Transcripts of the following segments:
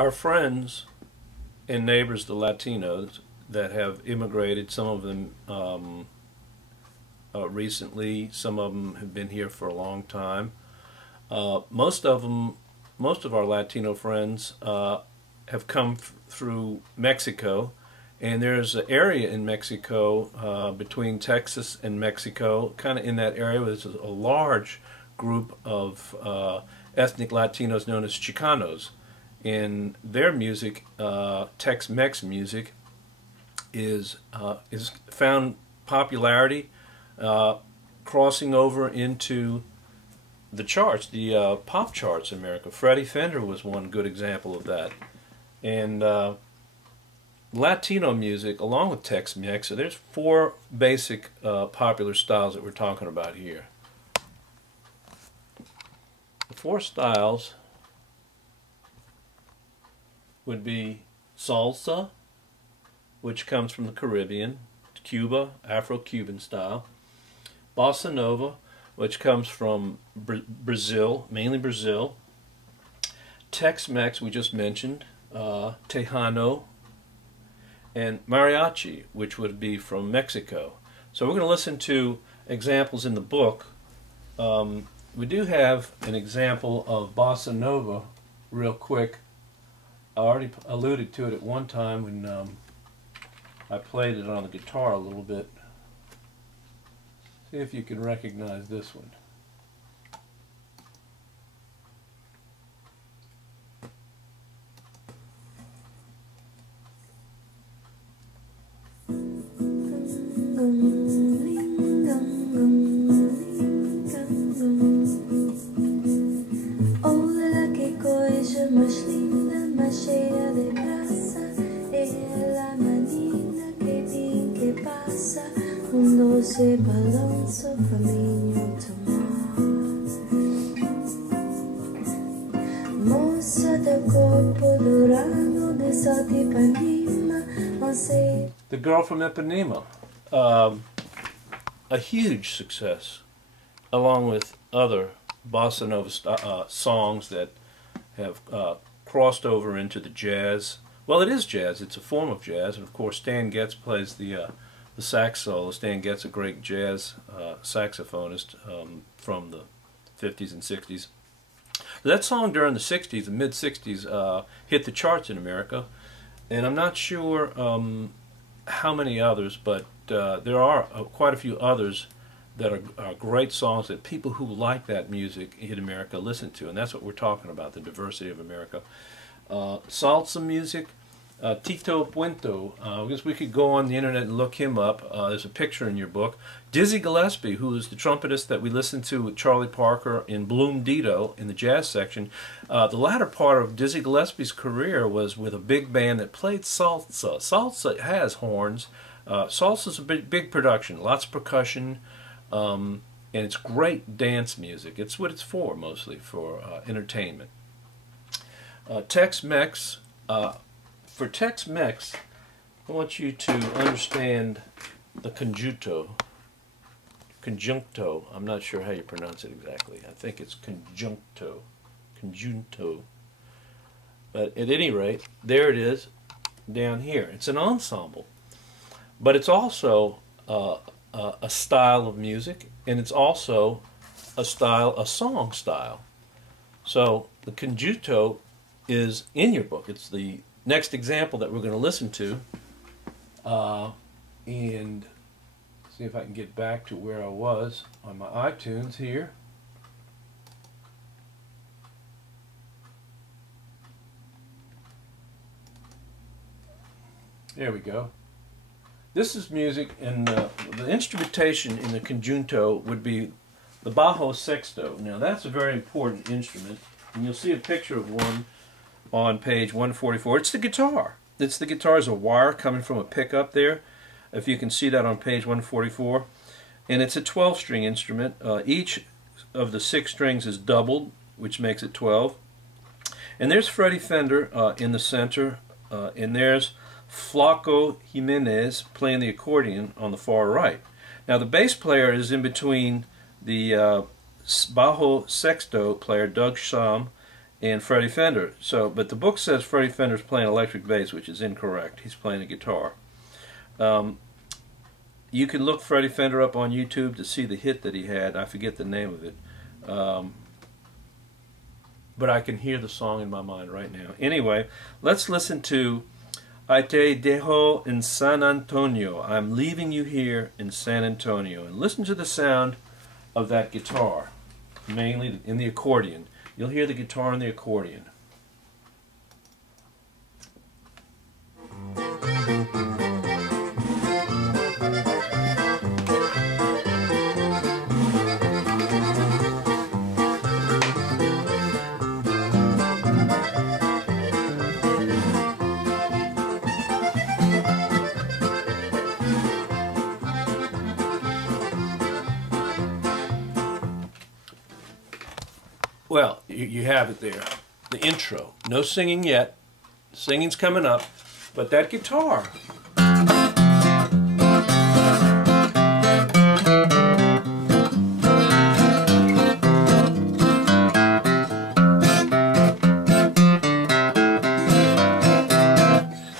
Our friends and neighbors, the Latinos that have immigrated, some of them recently, some of them have been here for a long time. Most of our Latino friends have come through Mexico, and there's an area in Mexico between Texas and Mexico, kind of in that area, there's a large group of ethnic Latinos known as Chicanos. And their music, Tex-Mex music, is found popularity, crossing over into the charts, the pop charts in America. Freddie Fender was one good example of that. And Latino music, along with Tex-Mex, so there's four basic popular styles that we're talking about here. The four styles would be salsa, which comes from the Caribbean, Cuba, Afro-Cuban style. Bossa Nova, which comes from Brazil, mainly Brazil. Tex-Mex, we just mentioned, Tejano, and mariachi, which would be from Mexico. So we're going to listen to examples in the book. We do have an example of Bossa Nova real quick. I already alluded to it at one time when I played it on the guitar a little bit. See if you can recognize this one. Cheia de graça, ela menina que vem que passa, doce balanço caminho tomar. Moça do corpo dourado de sol de Ipanema, você. The Girl from Ipanema, a huge success, along with other bossa nova songs that have crossed over into the jazz. Well, it is jazz. It's a form of jazz, and of course Stan Getz plays the sax solo. Stan Getz, a great jazz saxophonist from the 50s and 60s. That song during the 60s, the mid-60s, hit the charts in America, and I'm not sure how many others, but there are quite a few others that are great songs that people who like that music in America listen to, and that's what we're talking about, the diversity of America. Salsa music, Tito Puente, I guess we could go on the internet and look him up. There's a picture in your book. Dizzy Gillespie, who is the trumpetist that we listened to with Charlie Parker in Bloom Dito in the jazz section. The latter part of Dizzy Gillespie's career was with a big band that played salsa. Salsa has horns. Salsa's a big production, lots of percussion. And it's great dance music. It's what it's for, mostly for entertainment. Tex-Mex. For Tex-Mex, I want you to understand the conjunto. Conjuncto. I'm not sure how you pronounce it exactly. I think it's conjuncto. Conjunto. But at any rate, there it is down here. It's an ensemble. But it's also a style of music, and it's also a song style. So the conjunto is in your book. It's the next example that we're going to listen to, and see if I can get back to where I was on my iTunes here. There we go. This is music, and the instrumentation in the conjunto would be the bajo sexto. Now that's a very important instrument, and you'll see a picture of one on page 144. It's the guitar. It's the guitar as a wire coming from a pickup there, if you can see that on page 144. And it's a 12-string instrument. Each of the 6 strings is doubled, which makes it 12. And there's Freddie Fender in the center, and there's Flaco Jimenez playing the accordion on the far right. Now the bass player is in between the bajo sexto player, Doug Shum, and Freddie Fender. So, but the book says Freddie Fender's playing electric bass, which is incorrect. He's playing a guitar. You can look Freddie Fender up on YouTube to see the hit that he had. I forget the name of it. But I can hear the song in my mind right now. Anyway, let's listen to I te dejo en San Antonio. I'm leaving you here in San Antonio. And listen to the sound of that guitar, mainly in the accordion. You'll hear the guitar and the accordion. Well, you have it there, the intro. No singing yet. Singing's coming up, but that guitar.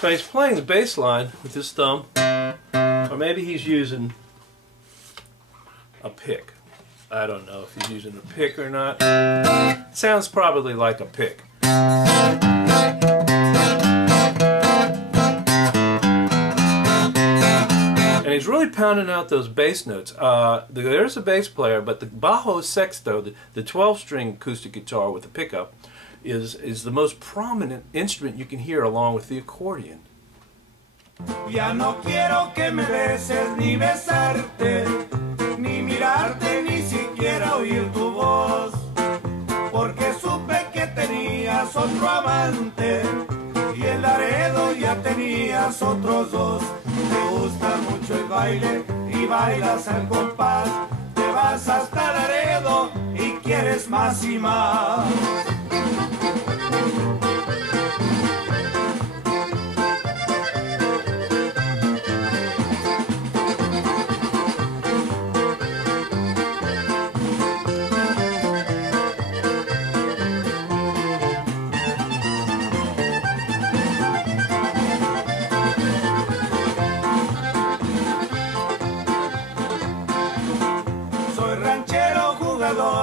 So he's playing the bass line with his thumb, or maybe he's using a pick. I don't know if he's using a pick or not. Sounds probably like a pick. And he's really pounding out those bass notes. There's a bass player, but the bajo sexto, the 12-string acoustic guitar with the pickup, is the most prominent instrument you can hear along with the accordion. Ya no quiero que me beses ni besarte, ni mirarte, ni siquiera oír tu voz, porque supe que tenías otro amante y en Laredo ya tenías otros dos. Te gusta mucho el baile y bailas al compás, te vas hasta Laredo y quieres más y más.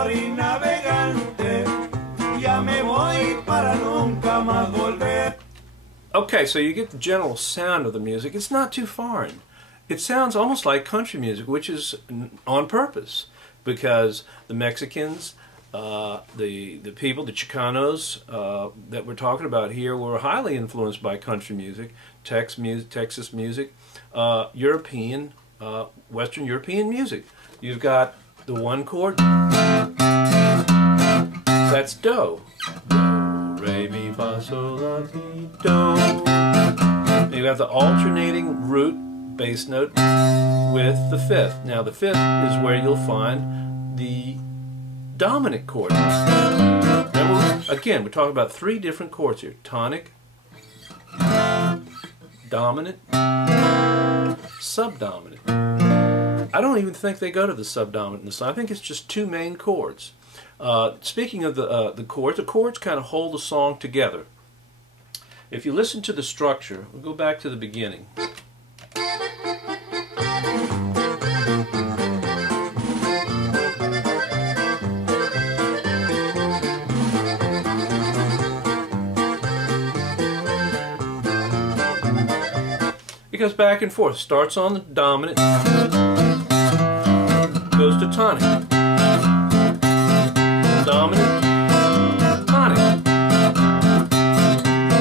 Y navegante, ya me voy para nunca más volver. Okay, so you get the general sound of the music. It's not too foreign. It sounds almost like country music, which is on purpose, because the Mexicans, the people, the Chicanos that we're talking about here were highly influenced by country music, Texas music, European, Western European music. You've got the one chord, that's do. Do, re, mi, fa, sol, la, ti, do. And you have the alternating root bass note with the fifth. Now the fifth is where you'll find the dominant chord. Remember, again, we're talking about three different chords here. Tonic, dominant, subdominant. I don't even think they go to the subdominant in the song. I think it's just two main chords. Speaking of the chords kind of hold the song together. If you listen to the structure, we'll go back to the beginning. It goes back and forth. Starts on the dominant, goes to tonic. Dominant, tonic,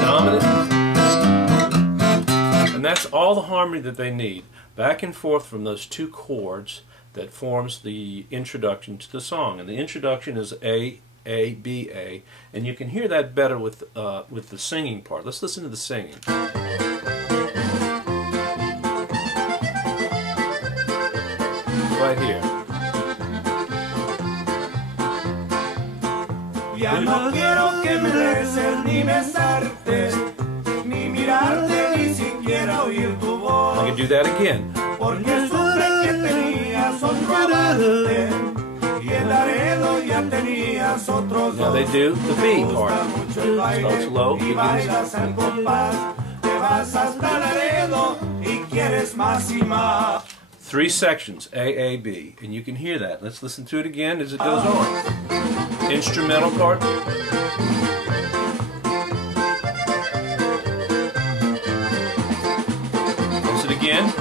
dominant, and that's all the harmony that they need. Back and forth from those two chords that forms the introduction to the song. And the introduction is A, B, A, and you can hear that better with the singing part. Let's listen to the singing. Right here. Ya no quiero que me beses ni besarte, ni mirarte, ni siquiera oír tu voz. I can do that again. Porque supe que tenías otro amante y en Laredo ya tenías otros Now they do the B part. Starts low, y begins. bailas al compás. Te vas hasta Laredo y quieres más y más. 3 sections, A, B, and you can hear that. Let's listen to it again as it goes on. Instrumental part. Listen again.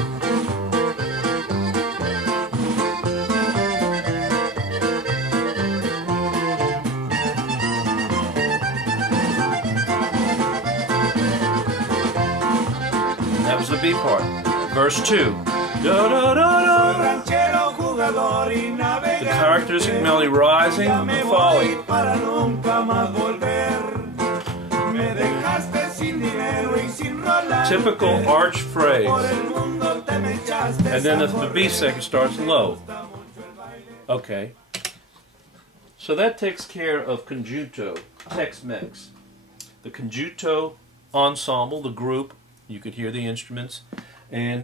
That was the B part. Verse 2. Da, da, da, da. Ranchero, jugador y The navegante. characteristic melody rising, Ya me and voy falling. para nunca más volver. Me dejaste sin dinero y sin rolante. Typical arch phrase. Por el mundo te me echaste And then a the B correr. section starts low. Okay. So that takes care of conjunto, Tex-Mex. The conjunto ensemble, the group, you could hear the instruments, and